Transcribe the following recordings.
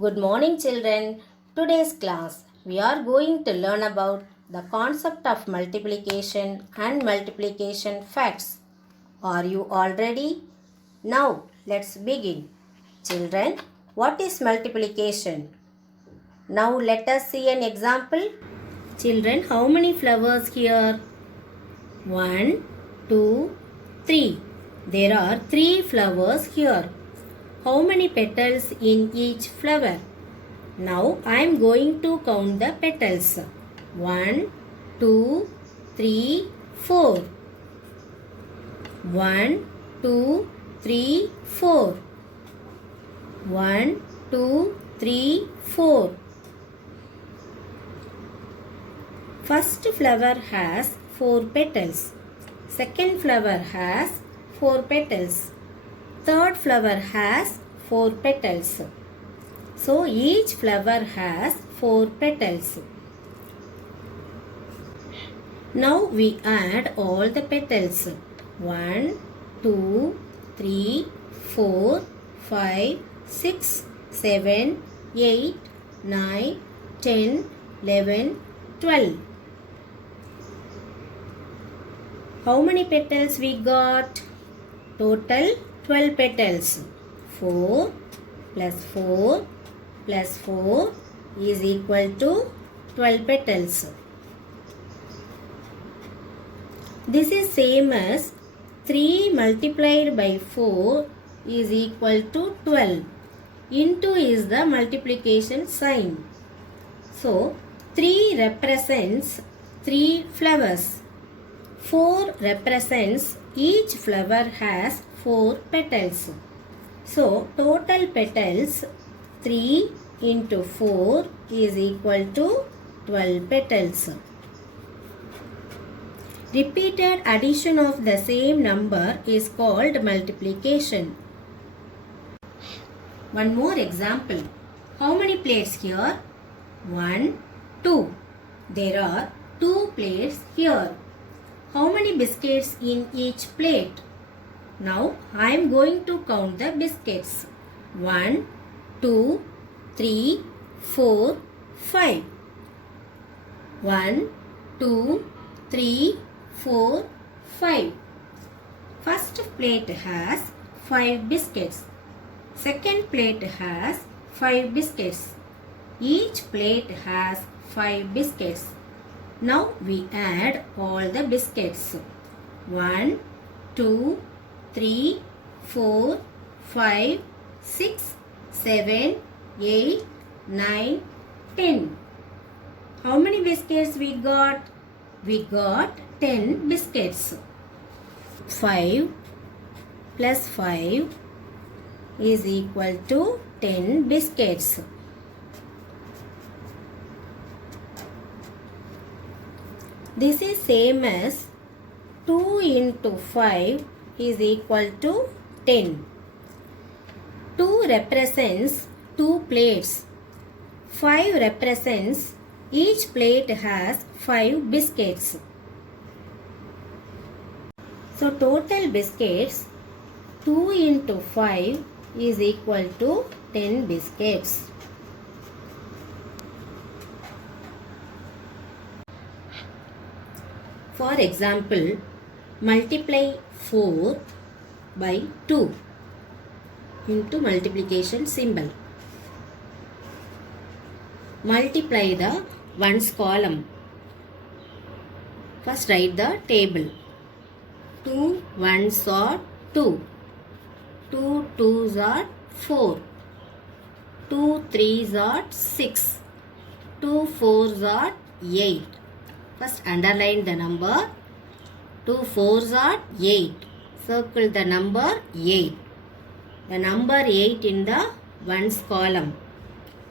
Good morning, children. Today's class we are going to learn about the concept of multiplication and multiplication facts. Are you all ready? Now, let's begin. Children, what is multiplication? Now, let us see an example. Children, how many flowers here? 1, 2, 3. There are 3 flowers here. How many petals in each flower? Now I am going to count the petals. 1, 2, 3, 4. 1, 2, 3, 4. 1, 2, 3, 4. First flower has 4 petals. Second flower has 4 petals. Third flower has 4 petals. So each flower has 4 petals. Now we add all the petals. 1, 2, 3, 4, 5, 6, 7, 8, 9, 10, 11, 12. How many petals we got? Total 12 petals. 4 plus 4 plus 4 is equal to 12 petals. This is same as 3 multiplied by 4 is equal to 12. Into is the multiplication sign. So 3 represents 3 flowers. 4 represents each flower has 4 petals. So total petals 3 into 4 is equal to 12 petals. Repeated addition of the same number is called multiplication. One more example. How many plates here? 1, 2. There are 2 plates here. How many biscuits in each plate? Now I am going to count the biscuits. 1, 2, 3, 4, 5. 1, 2, 3, 4, 5. First plate has 5 biscuits. Second plate has 5 biscuits. Each plate has 5 biscuits. Now we add all the biscuits. 1, 2, 3, 4, 5, 6, 7, 8, 9, 10. How many biscuits we got? We got 10 biscuits. 5 plus 5 is equal to 10 biscuits. This is same as 2 into 5 is equal to 10. 2 represents 2 plates. 5 represents each plate has 5 biscuits. So total biscuits 2 into 5 is equal to 10 biscuits. For example, multiply 4 by 2 into multiplication symbol. Multiply the ones column. First write the table. 2 ones are 2. 2 twos are 4. 2 threes are 6. 2 fours are 8. First underline the number. 2 fours are 8. Circle the number 8. The number 8 in the ones column.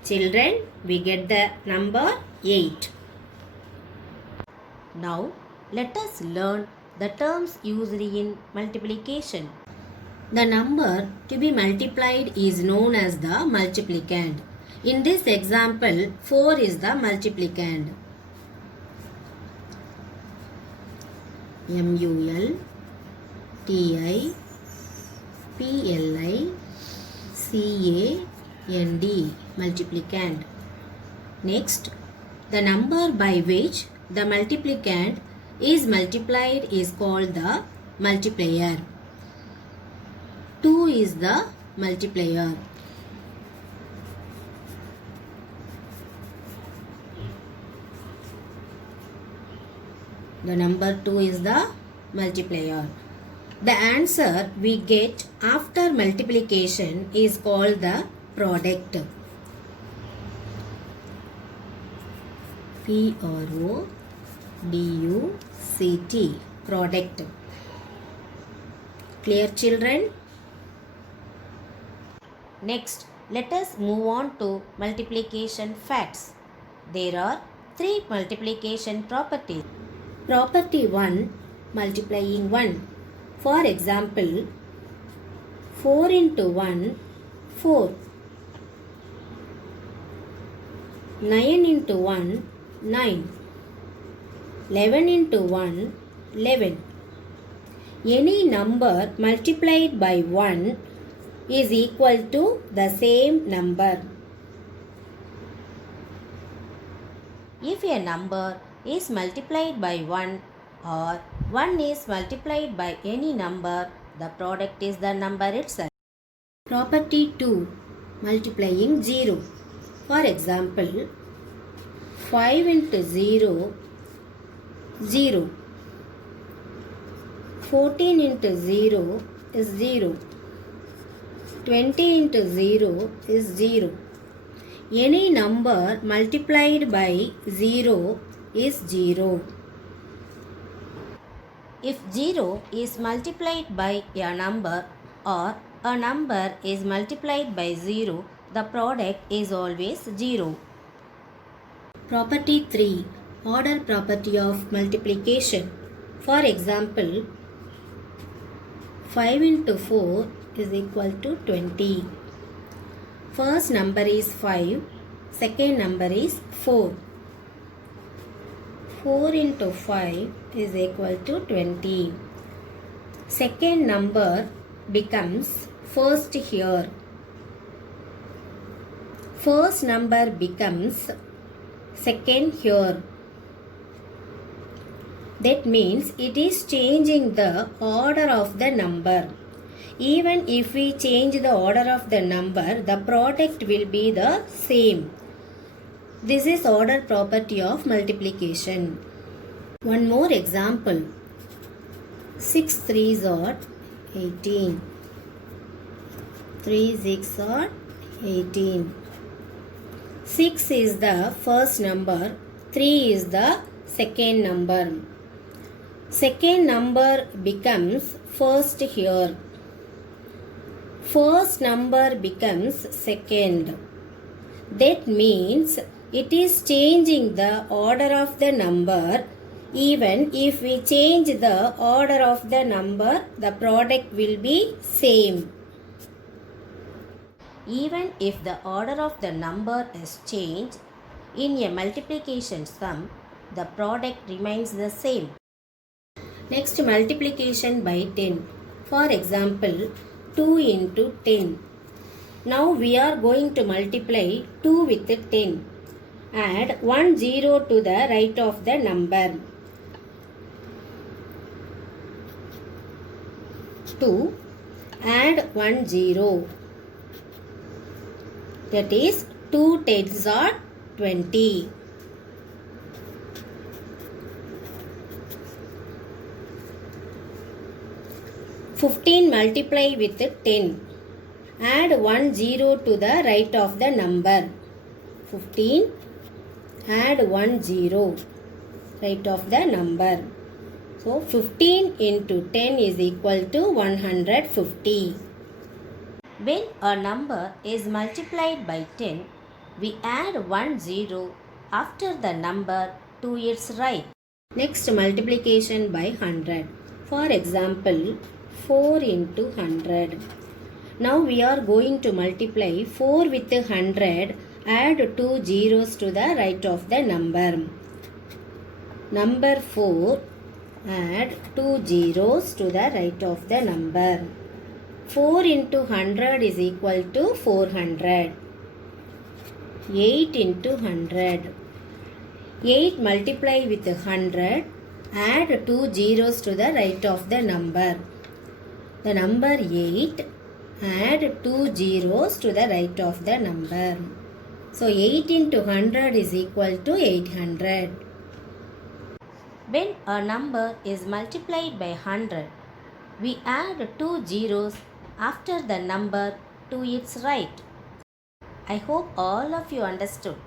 Children, we get the number 8. Now, let us learn the terms used in multiplication. The number to be multiplied is known as the multiplicand. In this example, 4 is the multiplicand. MULTIPLICAND. ND, multiplicand. Next, the number by which the multiplicand is multiplied is called the multiplier. 2 is the multiplier. The number 2 is the multiplier. The answer we get after multiplication is called the product. P-R-O-D-U-C-T, product. Clear, children? Next, let us move on to multiplication facts. There are 3 multiplication properties. Property 1, multiplying 1. For example, 4 into 1, 4. 9 into 1, 9. 11 into 1, 11. Any number multiplied by 1 is equal to the same number. If a number is multiplied by 1 or 1 is multiplied by any number, the product is the number itself. Property 2, multiplying 0. For example, 5 into 0, 0. 14 into 0 is 0. 20 into 0 is 0. Any number multiplied by 0 is 0. If 0 is multiplied by a number or a number is multiplied by 0, the product is always 0. Property 3, order property of multiplication. For example, 5 into 4 is equal to 20. First number is 5, second number is 4. 4 into 5 is equal to 20. Second number becomes first here. First number becomes second here. That means it is changing the order of the number. Even if we change the order of the number, the product will be the same. This is order property of multiplication. One more example. 6 3s are 18. 3 6 are 18. 6 is the first number. 3 is the second number. Second number becomes first here. First number becomes second. That means it is changing the order of the number. Even if we change the order of the number, the product will be same. Even if the order of the number is changed, in a multiplication sum, the product remains the same. Next, multiplication by 10. For example, 2 into 10. Now we are going to multiply 2 with 10. Add 1 0 to the right of the number. 2. Add 1 0. That is 2 tens are 20. 15 multiply with 10. Add 1 0 to the right of the number. 15. Add 1 0 right of the number. So 15 into 10 is equal to 150. When a number is multiplied by 10, we add 1 0 after the number to its right. Next, multiplication by 100. For example, 4 into 100. Now we are going to multiply 4 with 100. Add 2 zeros to the right of the number. Number 4. Add 2 zeros to the right of the number. 4 into 100 is equal to 400. 8 into 100. 8 multiply with 100. Add 2 zeros to the right of the number. The number 8. Add 2 zeros to the right of the number. So 8 into 100 is equal to 800. When a number is multiplied by 100, we add 2 zeros after the number to its right. I hope all of you understood.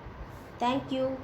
Thank you.